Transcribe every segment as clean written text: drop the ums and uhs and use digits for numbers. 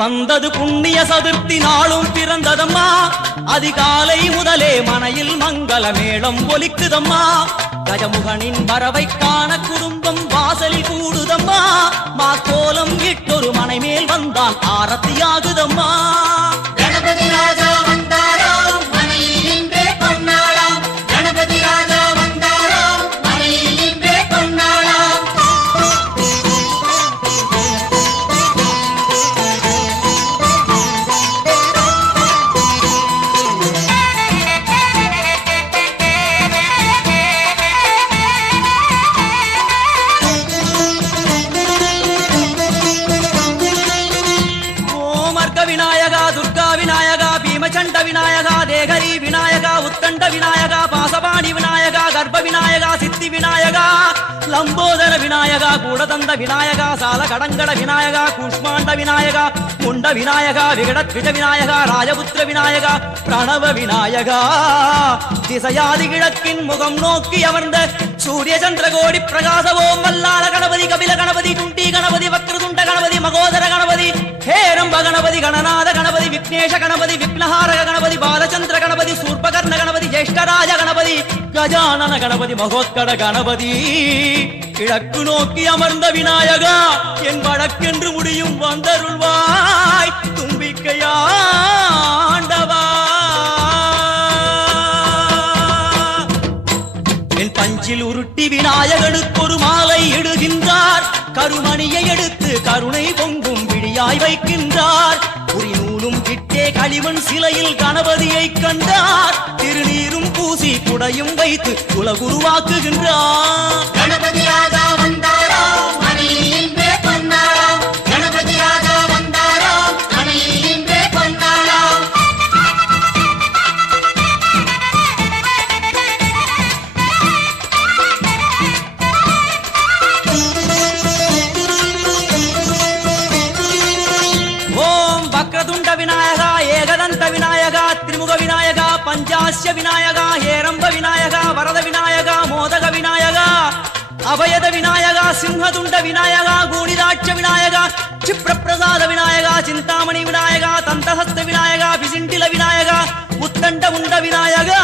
வந்தது புண்ணிய சதுர்த்தி நாளும் பிறந்ததம்மா அதிகாலை முதலே மனையில் மங்கள மேளம் ஒலிக்குதம்மா கஜமுகனின் வரவை காண குடும்பம் வாசலில் கூடுதம்மா மா கோலம் இட்டொரு மனை மேல் வந்தான் ஆரத்தியாகுதம்மா கணபதி ராஜா வந்தாராம் மனையில் இன்றே பொன்னாளாம் கணபதி ராஜா வந்தாராம் மனையில் இன்றே பொன்னாளாம் விநாயகா துர்கா விநாயகா பீமச்சண்ட விநாயகா தேகரி விநாயகா உத்தண்ட விநாயகா பாசபாணி விநாயகா கர்ப்ப விநாயகா சித்தி விநாயகா லம்போதர விநாயகா கூடதந்த விநாயகா சால கடங்கட விநாயகா கூஷ்மாண்ட விநாயகா முண்ட விநாயகா விகடத்விஜ விநாயகா ராஜபுத்திர விநாயகா பிரணவ விநாயகா திசையாதி கிழக்கின் முகம் நோக்கி அமர்ந்த சூரிய சந்திரகோடி பிரகாச ஓம் வல்லாள கணபதி கபில கணபதி துண்டி கணபதி வக்ரதுண்ட கணபதி மகோதர கணபதி ஹேரம்ப கணபதி கணநாத கணபதி விக்னேஷ கணபதி விக்னஹாரக கணபதி பாலச்சந்திர கணபதி சூர்பகர்ண கணபதி ஜேஷ்டராஜ கணபதி கஜானன கணபதி மகோத்கட கணபதி கிழக்கு நோக்கி அமர்ந்த விநாயகா என் வழக்கென்று முடியும் வந்தருள்வாய் தும்பிக்கையாண்டவா என் பஞ்சில் உருட்டி விநாயகனுக்கு ஒரு மாலை இடுகின்றார் கருமணியை எடுத்து கருணை பொங்கும் விழியாய் வைக்கின்றார் உரி நூலும் கிட்டே களிமண் சிலையில் கணபதியை கண்டார் திருநீரும் பூசி குடையும் வைத்து குலகுருவாக்குகின்றார் கணபதி ராஜா வந்தாராம் மனையில் இன்றே பொன்னாளாம் கணபதி ராஜா வந்தாராம் மனையில் இன்றே பொன்னாளாம் வக்ரதுண்ட விநாயகா ஏகதந்த விநாயகா திரிமுக விநாயகா பஞ்சாஸ்ய விநாயகா ஹேரம்ப விநாயகா வரத விநாயகா மோதக விநாயகா அபயத விநாயகா சிம்ஹதுண்ட விநாயகா கூணிதாட்ச விநாயகா क्षिप्रप्रसाद विनायका चिंतामणि विनायका तंतहस्त विनायका पिसिंडिल विनायका உத்தண்ட உண்ட விநாயகா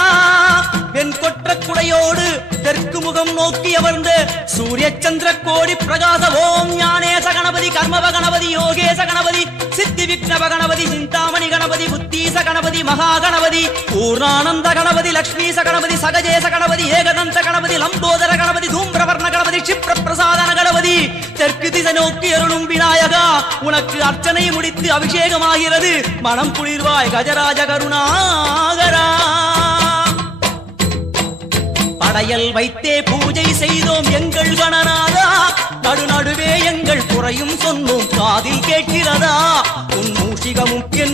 என் கொற்ற குடையோடு தெற்கு முகம் நோக்கி அமர்ந்த சூரிய சந்திர கோடி பிரகாச ஓம் ஞானேச கணபதி கர்மவ கணபதி யோகேச கணபதி சித்தி விக்னவ கணபதி சிந்தாமணி கணபதி புத்தீச கணபதி மகா கணபதி பூர்ணானந்த கணபதி லக்ஷ்மீச கணபதி சகஜேச கணபதி ஏகதந்த கணபதி லம்போதர கணபதி தூம்பிரவர்ண கணபதி क्षिप्र பிரசாதன கணபதி தெற்கு திசை நோக்கி அருளும் விநாயகா உனக்கு அர்ச்சனை முடித்து அபிஷேகமாகிறது மனம் குளிர்வாய் கஜராஜ கருணாகரா படையல் வைத்தே பூஜை செய்தோம் எங்கள் கணநாதா நடுநடுவே எங்கள் குறையும் சொன்னோம் காதில் கேட்கிறதா உன் மூஷிகமும் என்